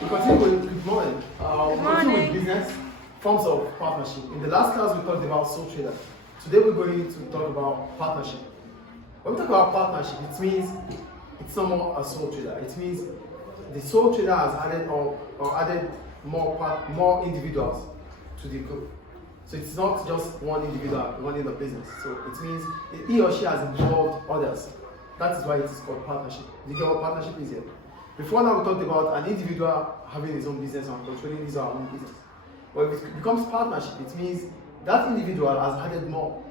We continue with good morning. Good We continue with morning. business forms of partnership. In the last class, we talked about sole trader. Today, we're going to talk about partnership. When we talk about partnership, it means it's not more a sole trader. It means the sole trader has added added more individuals to the group. So it's not just one individual running the business. So it means he or she has involved others. That is why it is called partnership. Do you get what partnership is here? Before now, we talked about an individual having his own business and controlling his or her own business. But if it becomes partnership, it means that individual has added more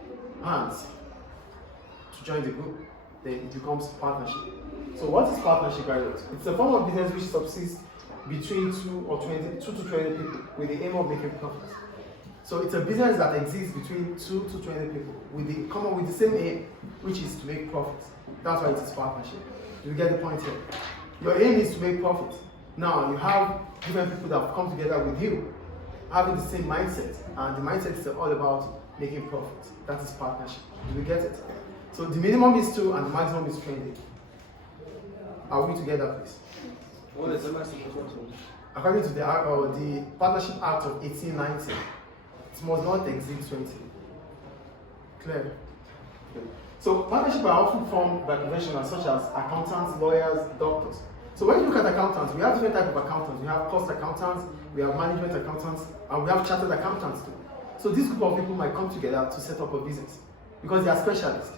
hands to join the group. Then it becomes partnership. So what is partnership, right? It's a form of business which subsists between 2 to 20 people with the aim of making profits. So it's a business that exists between 2 to 20 people with the same aim, which is to make profits. That's why it is partnership. You get the point here. Your aim is to make profit. Now you have different people that have come together with you, having the same mindset, and the mindset is all about making profit. That is partnership. Do you get it? So the minimum is 2 and the maximum is 20. Are we together, please? What is the maximum? According to the Partnership Act of 1890, it must not exceed 20. Clear? Okay. So partnerships are often formed by professionals such as accountants, lawyers, doctors. So when you look at accountants, we have different types of accountants. We have cost accountants, we have management accountants, and we have chartered accountants too. So this group of people might come together to set up a business because they are specialists.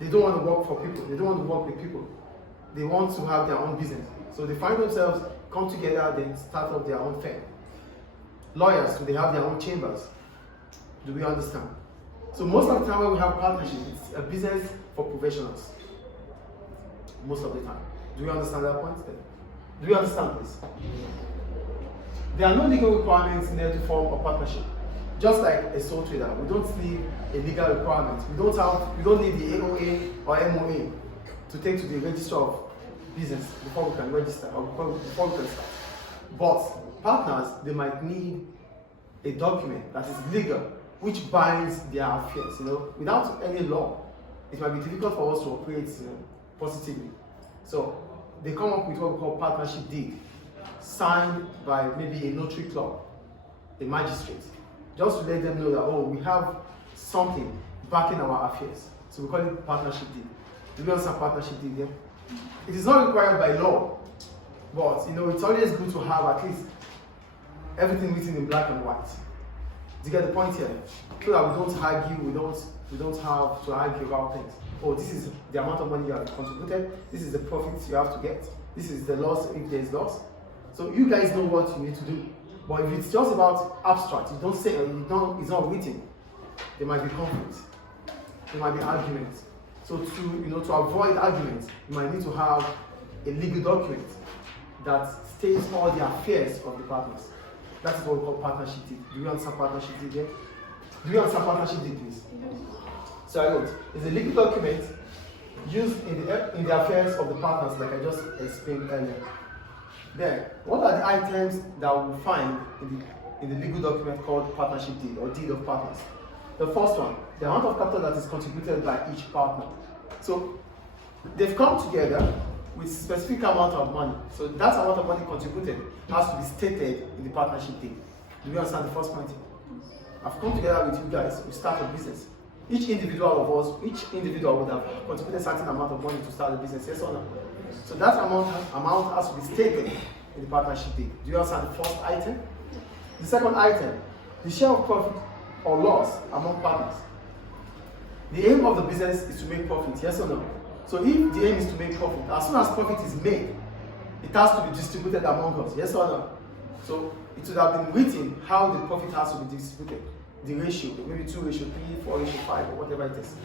They don't want to work for people. They don't want to work with people. They want to have their own business. So they find themselves come together, then start up their own firm. Lawyers, so they have their own chambers. Do we understand? So most of the time when we have partnerships, it's a business for professionals. Most of the time. Do you understand that point then? Do you understand this? There are no legal requirements needed to form a partnership. Just like a sole trader, we don't need a legal requirement. We don't need the AOA or MOA to take to the register of business before we can register or before we can start. But partners, they might need a document that is legal, which binds their affairs. Without any law, it might be difficult for us to operate positively. So they come up with what we call partnership deed, signed by maybe a notary clerk, a magistrate, just to let them know that, we have something backing our affairs. So we call it partnership deed. Do you understand partnership deed here? It is not required by law, but it's always good to have at least everything written in black and white. Do you get the point here? So that we don't argue, we don't have to argue about things. This is the amount of money you have contributed, this is the profits you have to get, this is the loss if there is loss. So you guys know what you need to do. But if it's just about abstract, you don't say, it's not written, there might be conflict, there might be arguments. So to avoid arguments, you might need to have a legal document that states all the affairs of the partners. That is what we call partnership deed. Do you understand partnership deed here? Do you understand partnership deed, please? So I wrote, it's a legal document used in the affairs of the partners, like I just explained earlier. Then, what are the items that we find in the legal document called partnership deed or deed of partners? The first one, the amount of capital that is contributed by each partner. So they've come together with specific amount of money. So that amount of money contributed has to be stated in the partnership deed. Do you understand the first point? I've come together with you guys, we start a business. Each individual would have contributed a certain amount of money to start the business, yes or no? So that amount has to be stated in the partnership deed. Do you understand the first item? The second item, the share of profit or loss among partners. The aim of the business is to make profit, yes or no? So if the aim is to make profit, as soon as profit is made, it has to be distributed among us, yes or no? So it would have been written how the profit has to be distributed. The ratio, maybe 2:3, 4:5, or whatever it is.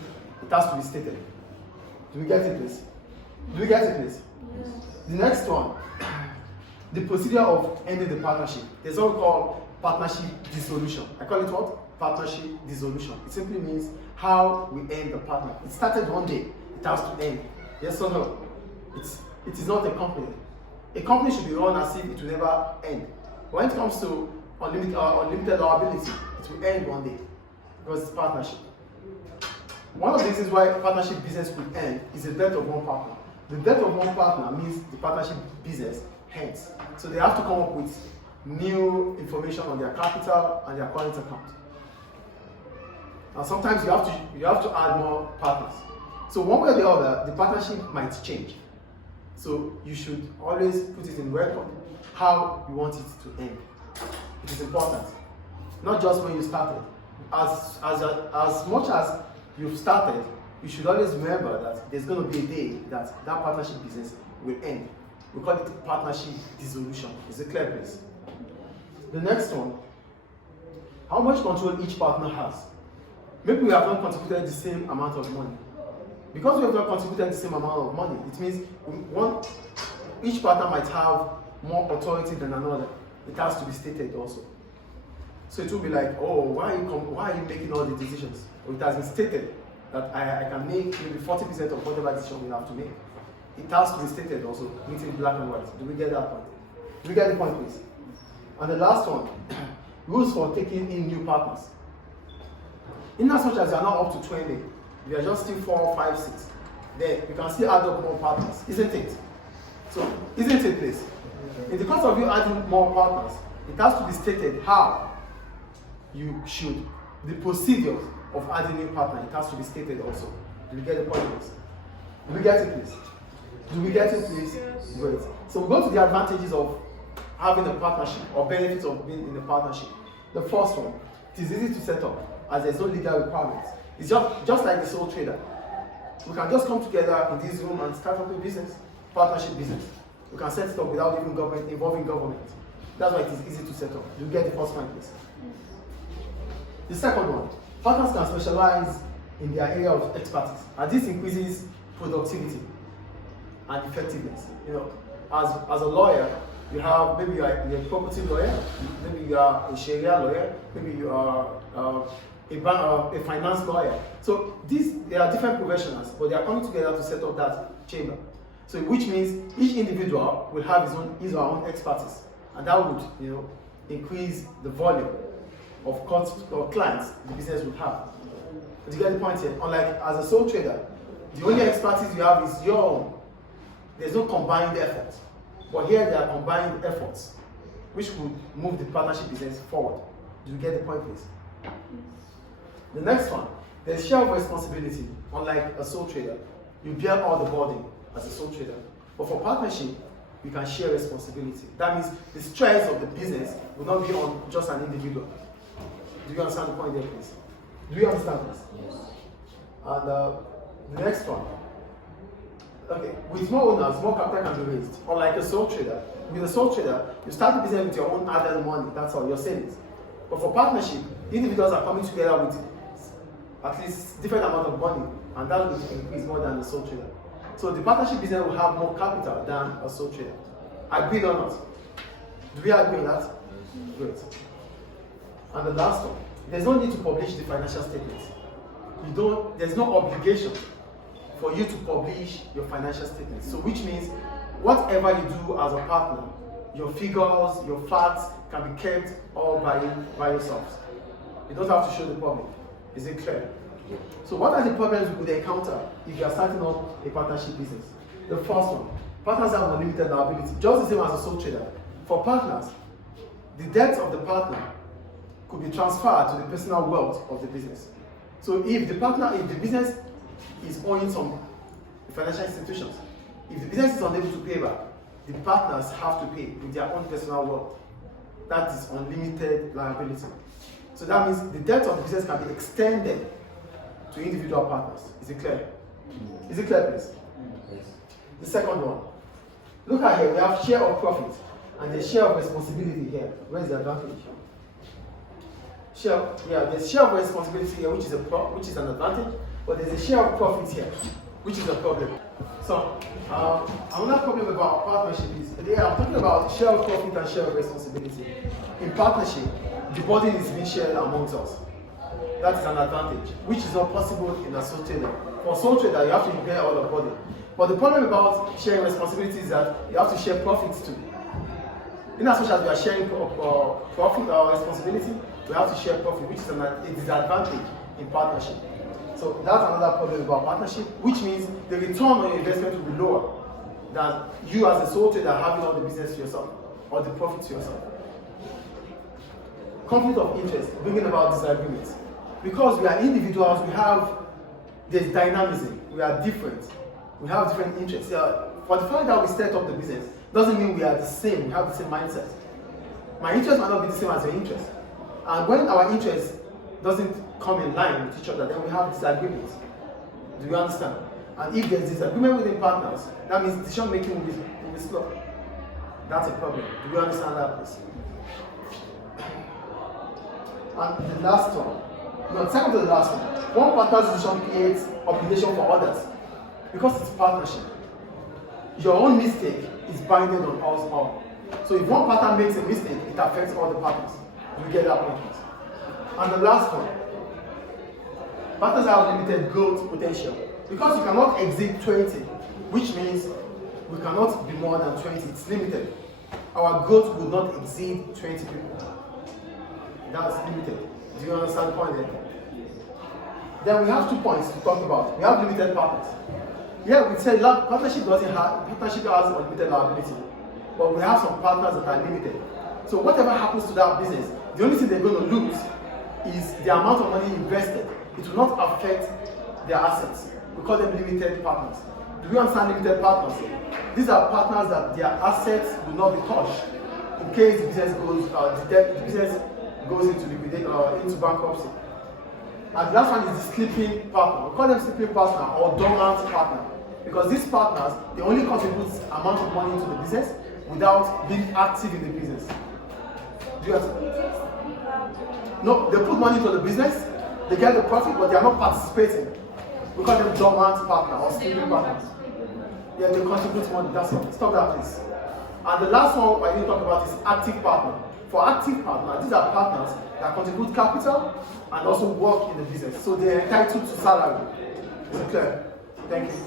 It has to be stated. Do we get it, please? Do we get it, please? Yes. The next one, the procedure of ending the partnership. There's what we call partnership dissolution. I call it what? Partnership dissolution. It simply means how we end the partner. It started one day, it has to end. Yes or no? It is not a company. A company should be run as if it will never end. When it comes to unlimited liability, it will end one day because it's partnership. One of the reasons why partnership business could end is the death of one partner. The death of one partner means the partnership business Hence, so they have to come up with new information on their capital and their current account. And sometimes you have to add more partners. So one way or the other, the partnership might change. So you should always put it in record how you want it to end. It is important. Not just when you started. As much as you've started, you should always remember that there's going to be a day that partnership business will end. We call it partnership dissolution. It's a clear place. The next one, how much control each partner has. Maybe we have not contributed the same amount of money. Because we have not contributed the same amount of money, it means each partner might have more authority than another. It has to be stated also. So it will be like, oh, why are you making all the decisions? Or it has been stated that I can make maybe 40% of whatever decision we have to make. It has to be stated also, written black and white. Do we get that point? Do we get the point, please? And the last one, rules for taking in new partners. In as much as you are now up to 20, if you are just still 4, 5, 6, then you can still add up more partners, isn't it? So, isn't it, please? In the course of you adding more partners, it has to be stated how you should, the procedure of adding new partner, it has to be stated also. Do we get the point, please? Do we get it, please? Do we get it, please? Yes. Great. So we go to the advantages of having a partnership or benefits of being in a partnership. The first one, it is easy to set up as there's no legal requirements. It's just like the sole trader. We can just come together in this room and start up a business, partnership business. We can set it up without even involving government. That's why it is easy to set up. You get the first one, please. The second one, partners can specialize in their area of expertise, and this increases productivity and effectiveness. You know, as a lawyer, you have maybe you're a property lawyer, maybe you are a Sharia lawyer, maybe you are a finance lawyer. So they are different professionals, but they are coming together to set up that chamber. So which means each individual will have his or her own expertise, and that would, you know, increase the volume of clients the business would have. Do you get the point here? Unlike as a sole trader, the only expertise you have is your own. There's no combined effort. But here there are combined efforts, which would move the partnership business forward. Do you get the point, please? The next one, there's share of responsibility. Unlike a sole trader, you bear all the burden as a sole trader. But for partnership, you can share responsibility. That means the stress of the business will not be on just an individual. Do you understand the point there, please? Do you understand this? Yes. And the next one. Okay, with more owners, more capital can be raised. Unlike a sole trader, with a sole trader, you start the business with your own added money. That's all, your savings. But for partnership, individuals are coming together with at least different amount of money, and that will increase more than the sole trader. So the partnership business will have more capital than a sole trader. Agreed or not? Do we agree on that? Great. And the last one, there's no need to publish the financial statements. There's no obligation for you to publish your financial statements. So which means whatever you do as a partner, your figures, your facts can be kept all by yourselves. You don't have to show the public. Is it clear? So what are the problems we could encounter if you are starting up a partnership business? The first one, partners have unlimited liability, just the same as a sole trader. For partners, the debt of the partner could be transferred to the personal wealth of the business. So if the business is owing some financial institutions, if the business is unable to pay back, the partners have to pay with their own personal wealth. That is unlimited liability. So that means the debt of the business can be extended to individual partners. Is it clear? Is it clear, please? Yes. The second one. Look at here, we have share of profit and the share of responsibility here. Where is the advantage? There's share of responsibility here, which is an advantage, but there's a share of profit here, which is a problem. So, another problem about partnership is, I'm talking about share of profit and share of responsibility. In partnership, the burden is being shared amongst us. That is an advantage, which is not possible in a sole trader. For a sole trader, you have to bear all the burden. But the problem about sharing responsibility is that you have to share profits too. In as much as we are sharing profit or responsibility, we have to share profit, which is a disadvantage in partnership. So that's another problem about partnership, which means the return on your investment will be lower. than you as a sole trader having all the business to yourself or the profit to yourself. Conflict of interest, bringing about disagreements. Because we are individuals, there's dynamism, we are different, we have different interests. For the fact that we set up the business doesn't mean we are the same, we have the same mindset. My interest might not be the same as your interest. And when our interest doesn't come in line with each other, then we have disagreements. Do you understand? And if there's disagreement within partners, that means decision making will be slow. That's a problem. Do you understand that, please? And the last one, second to the last one partner's decision creates obligation for others because it's partnership. Your own mistake is binding on us all. So if one partner makes a mistake, it affects all the partners. You get that point. And the last one, partners have limited growth potential. Because you cannot exceed 20, which means we cannot be more than 20, it's limited. Our growth will not exceed 20 people. That's limited. Do you understand the point there? Then we have 2 points to talk about. We have limited partners. Yeah, we say partnership has unlimited liability, but we have some partners that are limited. So whatever happens to that business, the only thing they're going to lose is the amount of money invested. It will not affect their assets. We call them limited partners. Do you understand limited partners? These are partners that their assets will not be touched in case the business goes into liquidation or into bankruptcy. And the last one is the sleeping partner. We call them sleeping partner or dormant partner because these partners they only contribute amount of money into the business without being active in the business. Do you understand? No, they put money into the business, they get the profit, but they are not participating. We call them dormant partner or sleeping partner. Yeah, they contribute money, that's all. Stop that, please. And the last one I need to talk about is active partner. For active partner, these are partners that contribute capital and also work in the business. So they are entitled to salary. Is it clear? Thank you.